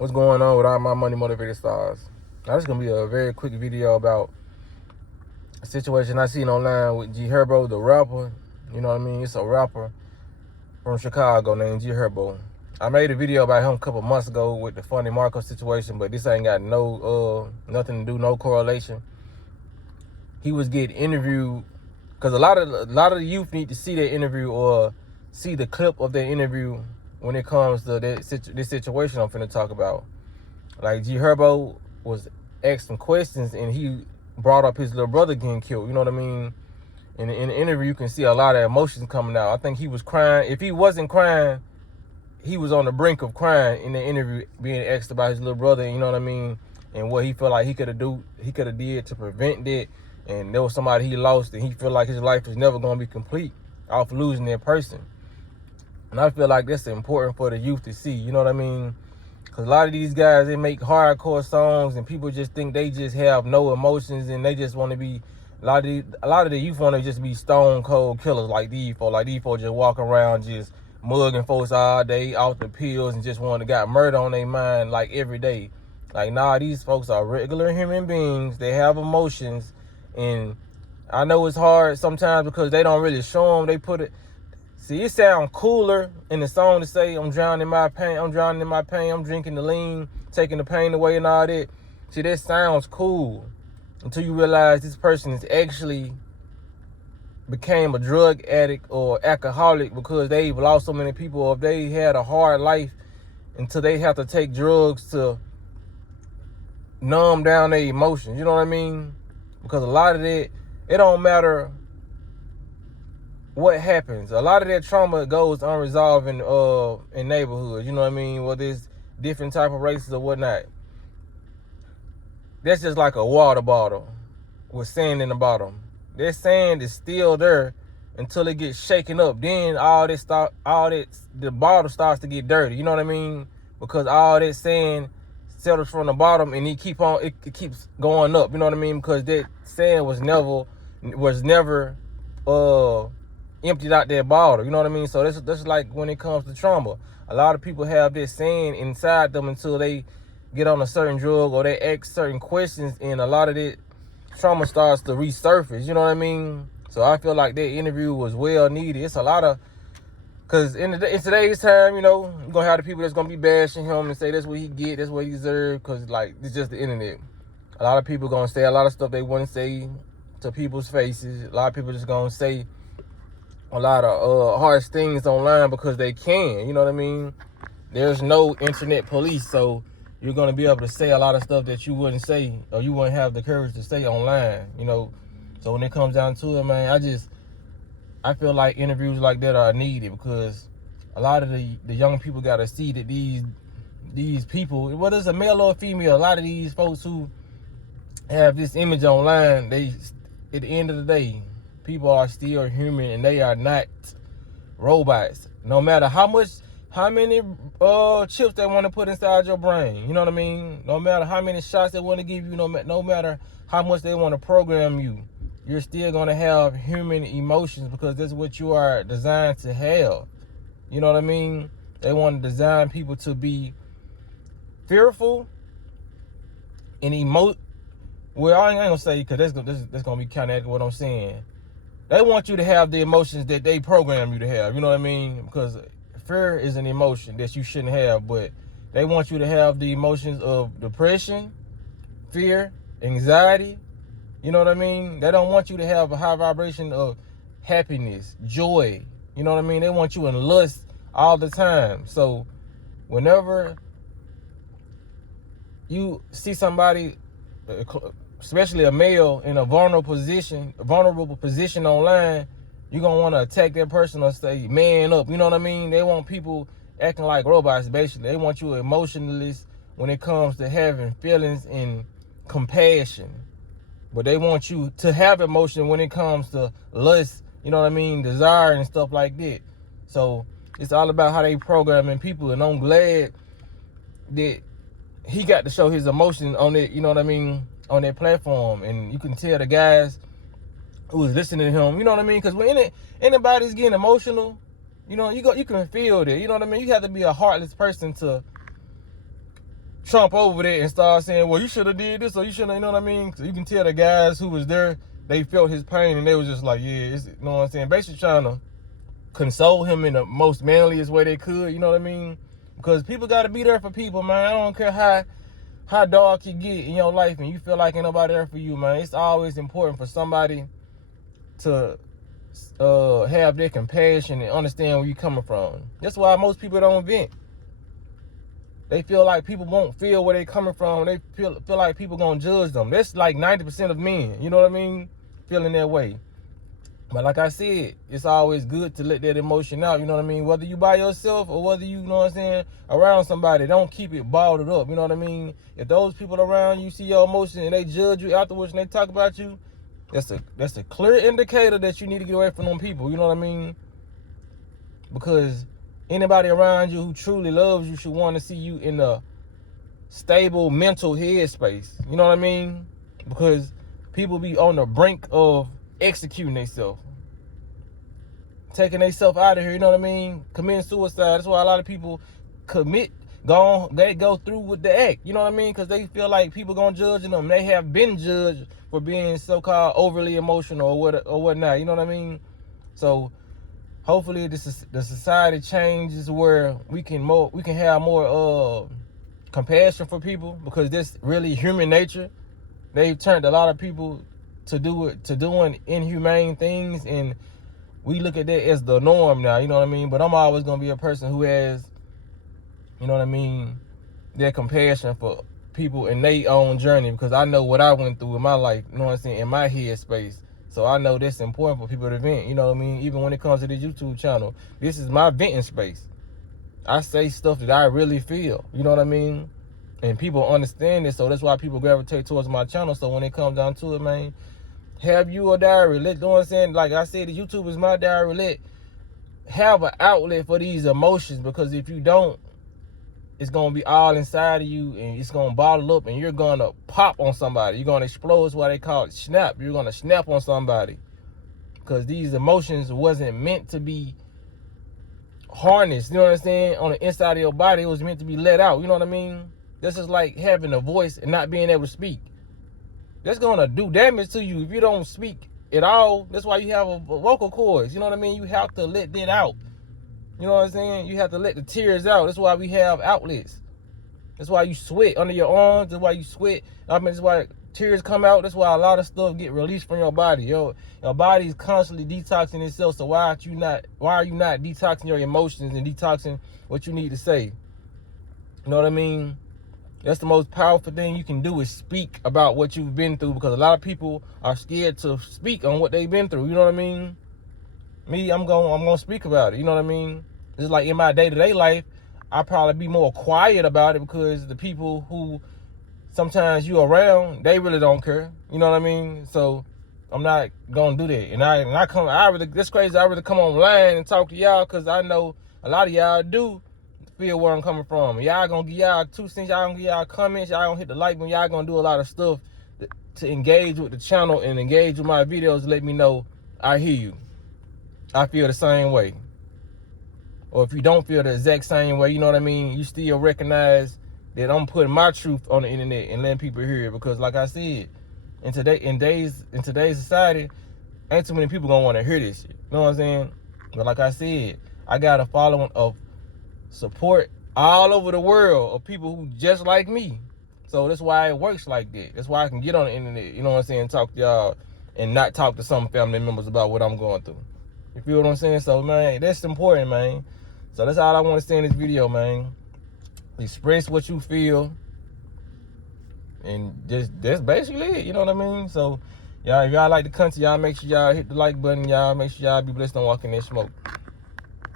What's going on with all my money motivated stars? Now, this is gonna be a very quick video about a situation I seen online with Herbo, the rapper. You know what I mean? It's a rapper from Chicago named Herbo. I made a video about him a couple months ago with the funny Marco situation, but this ain't got nothing to do, no correlation. He was getting interviewed because a lot of the youth need to see that interview or see the clip of that interview when it comes to this situation I'm finna talk about. Like Herbo was asked some questions and he brought up his little brother getting killed. You know what I mean? In the interview, you can see a lot of emotions coming out. I think he was crying. If he wasn't crying, he was on the brink of crying in the interview, being asked about his little brother. You know what I mean? And what he felt like he could have did to prevent that. And there was somebody he lost, and he felt like his life is never gonna be complete off losing that person. And I feel like that's important for the youth to see. You know what I mean? Because a lot of these guys, they make hardcore songs and people just think they just have no emotions and they just want to be, a lot of the youth want to just be stone cold killers like these folks. Like these folks just walk around just mugging folks all day off the pills and just want to got murder on their mind like every day. Like, nah, these folks are regular human beings. They have emotions. And I know it's hard sometimes because they don't really show them. They put it, see, it sounds cooler in the song to say, I'm drowning in my pain, I'm drinking the lean, taking the pain away and all that. See, that sounds cool until you realize this person is actually became a drug addict or alcoholic because they've lost so many people, or if they had a hard life until they have to take drugs to numb down their emotions. You know what I mean? Because a lot of that, it don't matter what happens. A lot of that trauma goes unresolved in neighborhoods. You know what I mean? Whether it's different type of races or whatnot. That's just like a water bottle with sand in the bottom. That sand is still there until it gets shaken up. Then the bottle starts to get dirty. You know what I mean? Because all that sand settles from the bottom and it keeps going up. You know what I mean? Because that sand was never emptied out that bottle. You know what I mean? So that's like when it comes to trauma. A lot of people have this sand inside them until they get on a certain drug or they ask certain questions, and a lot of that trauma starts to resurface. You know what I mean? So I feel like that interview was well needed. It's a lot of, because in today's time, you know, you're going to have the people that's going to be bashing him and say that's what he get, that's what he deserves, because, like, it's just the internet. A lot of people going to say a lot of stuff they wouldn't say to people's faces. A lot of people just going to say a lot of harsh things online because they can. You know what I mean? There's no internet police, so you're going to be able to say a lot of stuff that you wouldn't say or you wouldn't have the courage to say online, you know. So when it comes down to it, man, I feel like interviews like that are needed because a lot of the young people got to see that these people, whether it's a male or a female, a lot of these folks who have this image online, they, at the end of the day, people are still human and they are not robots. No matter how many chips they want to put inside your brain, you know what I mean? No matter how many shots they want to give you, no matter how much they want to program you, you're still going to have human emotions because that's what you are designed to have. You know what I mean? They want to design people to be fearful and well, I ain't going to say, because that's going to be kind of what I'm saying. They want you to have the emotions that they program you to have. You know what I mean? Because fear is an emotion that you shouldn't have, but they want you to have the emotions of depression, fear, anxiety. You know what I mean? They don't want you to have a high vibration of happiness, joy. You know what I mean? They want you in lust all the time. So whenever you see somebody, especially a male, in a vulnerable position online, you're going to want to attack that person or say, man up. You know what I mean? They want people acting like robots, basically. They want you emotionless when it comes to having feelings and compassion. But they want you to have emotion when it comes to lust, you know what I mean, desire and stuff like that. So it's all about how they programming people. And I'm glad that he got to show his emotion on it, you know what I mean, on that platform. And you can tell the guys who was listening to him, you know what I mean? Because when anybody's getting emotional, you know, you can feel that, you know what I mean? You have to be a heartless person to trump over that and start saying, well, you should have did this or you shouldn't, you know what I mean? So you can tell the guys who was there, they felt his pain and they was just like, yeah, you know what I'm saying? Basically trying to console him in the most manliest way they could, you know what I mean? Because people got to be there for people, man. I don't care how dark you get in your life and you feel like ain't nobody there for you, man. It's always important for somebody to have their compassion and understand where you're coming from. That's why most people don't vent. They feel like people won't feel where they coming from. They feel like people gonna judge them. That's like 90% of men, you know what I mean? Feeling that way. But like I said, it's always good to let that emotion out, you know what I mean? Whether you by yourself or whether you know what I'm saying, around somebody, don't keep it bottled up, you know what I mean? If those people around you see your emotion and they judge you afterwards and they talk about you, that's a clear indicator that you need to get away from them people, you know what I mean? Because anybody around you who truly loves you should want to see you in a stable mental headspace, you know what I mean? Because people be on the brink of executing themselves, taking themselves out of here, you know what I mean? Committing suicide. That's why a lot of people they go through with the act, you know what I mean? Because they feel like people gonna judge them. They have been judged for being so-called overly emotional or whatnot, you know what I mean? So hopefully the society changes where we can have more compassion for people, because that's really human nature. They've turned a lot of people to doing inhumane things, and we look at that as the norm now, you know what I mean? But I'm always gonna be a person who has, you know what I mean, their compassion for people in their own journey, because I know what I went through in my life, you know what I'm saying, in my head space. So I know that's important for people to vent, you know what I mean? Even when it comes to this YouTube channel, this is my venting space. I say stuff that I really feel, you know what I mean? And people understand it, so that's why people gravitate towards my channel. So when it comes down to it, man, have you a diary? You know what I'm saying? Like I said, YouTube is my diary. Let have an outlet for these emotions, because if you don't, it's gonna be all inside of you and it's gonna bottle up and you're gonna pop on somebody. You're gonna explode. Is why they call it snap. You're gonna snap on somebody, because these emotions wasn't meant to be harnessed, you know what I'm saying, on the inside of your body. It was meant to be let out, you know what I mean? This is like having a voice and not being able to speak. That's gonna do damage to you if you don't speak at all. That's why you have a vocal cords, you know what I mean? You have to let that out, you know what I'm saying? You have to let the tears out. That's why we have outlets. That's why you sweat under your arms. That's why you sweat. I mean, that's why tears come out. That's why a lot of stuff get released from your body. Your body is constantly detoxing itself. So why are you not detoxing your emotions and detoxing what you need to say? You know what I mean? That's the most powerful thing you can do, is speak about what you've been through, because a lot of people are scared to speak on what they've been through. You know what I mean? Me, I'm gonna speak about it. You know what I mean? It's like in my day-to-day life, I probably be more quiet about it, because the people who sometimes you around, they really don't care. You know what I mean? So I'm not gonna do that. That's crazy. I really come online and talk to y'all, because I know a lot of y'all do feel where I'm coming from. Y'all gonna give y'all 2 cents. Y'all gonna give y'all comments. Y'all gonna hit the like button. Y'all gonna do a lot of stuff to engage with the channel and engage with my videos. Let me know I hear you. I feel the same way. Or if you don't feel the exact same way, you know what I mean, you still recognize that I'm putting my truth on the internet and letting people hear it. Because like I said, in today's society, ain't too many people gonna want to hear this shit. You know what I'm saying? But like I said, I got a following of support all over the world of people who just like me. So that's why it works like that. That's why I can get on the internet, you know what I'm saying, talk to y'all and not talk to some family members about what I'm going through. You feel what I'm saying? So, man, that's important, man. So that's all I want to say in this video, man. Express what you feel. And that's basically it, you know what I mean? So, y'all, if y'all like the content, y'all make sure y'all hit the like button. Y'all make sure y'all be blessed on walking in smoke.